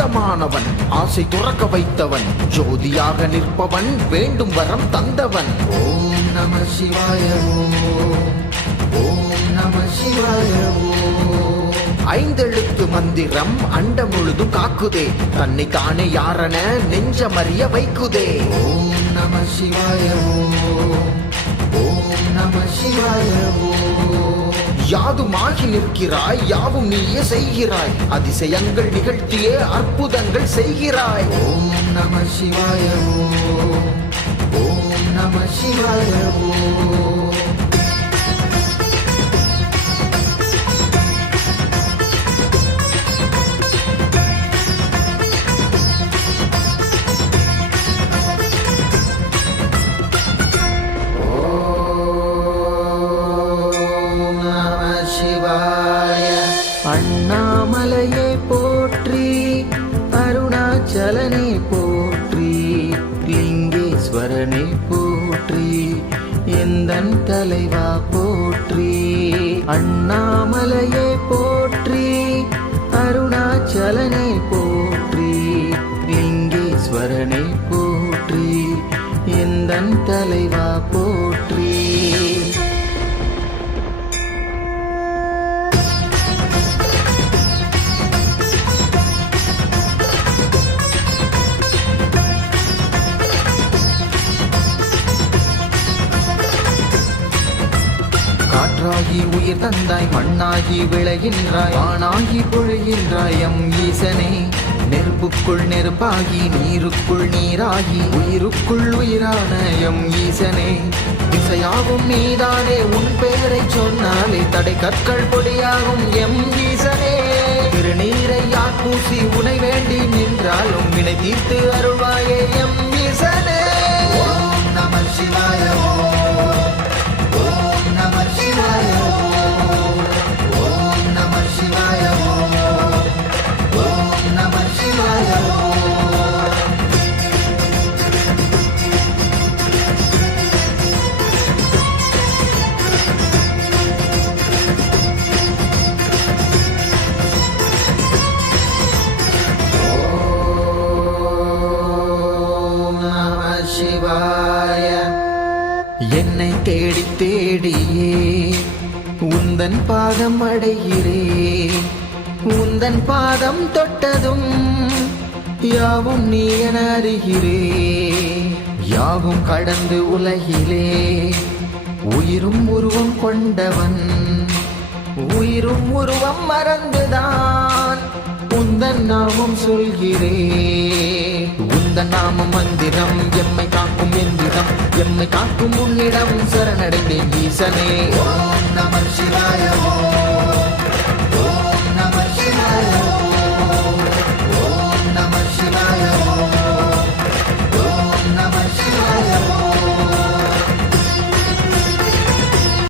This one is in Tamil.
சொந்தமானவன், ஆசை துறக்க வைத்தவன், ஜோதியாக நிற்பவன், வேண்டும் வரம் தந்தவன். ஓம் நம சிவாய ஓம் நம சிவாய ஓம். ஐந்தெழுத்து மந்திரம் அண்டம் முழுதும் காக்குதே, தன்னை தானே யாரென நெஞ்சமறிய வைக்குதே. ஓம் நம சிவாய ஓம் நம சிவாய ஓம். யாதுமாகி நிற்கிறாய், யாவும் நீயே செய்கிறாய், அதிசயங்கள் நிகழ்த்தியே அற்புதங்கள் செய்கிறாய். ஓம் நம சிவாய ஓம் நம சிவாய ஓம். அண்ணாமலையே போற்றி, அருணாச்சலனே போற்றி, லிங்கேஸ்வரனே போற்றி, எந்தன் தலைவா போற்றி. அண்ணாமலையே போற்றி, அருணாச்சலனே போற்றி, லிங்கேஸ்வரனே போற்றி, எந்தன் தலைவா போற்றி. காற்றாகி உயிர் தந்தாய், மண்ணாகி விளைகின்றாய், ஆணாகி பொழிகின்றாய் எம் ஈசனே. நெருப்புக்குள் நெருப்பாகி, நீருக்குள் நீராகி, உயிருக்குள் உயிரான எம் ஈசனே. திசையாகும் நீதானே, உன் பெயரை சொன்னாலே தடை கற்கள் பொடியாகும் எம் ஈசனே. திருநீரை யாற்பூசி உனை வேண்டி நின்றாலும் வினை தீர்த்து அருள்வாயே எம் ஈசனே. ஓம் நம சிவாய ஓம் நம சிவாய ஓம் நம சிவாய ஓம் நம சிவாய. என்னை தேடி தேடியே உந்தன் பாதம் அடைகிறேன், உந்தன் பாதம் தொட்டதும் யாவும் நீ என அறிகிறேன். யாவும் கடந்து உலகிலே உயிரும் உருவம் கொண்டவன், உயிரும் உருவம் மறந்துதான் உந்தன் நாமம் சொல்கிறேன். உந்தன் நாமம் மந்திரம், எம்மை காக்கும் எந்திரம், எம்மை காக்கும் உன்னிடம் சரணடைந்தேன் ஈசனே. ஓம் நம சிவாய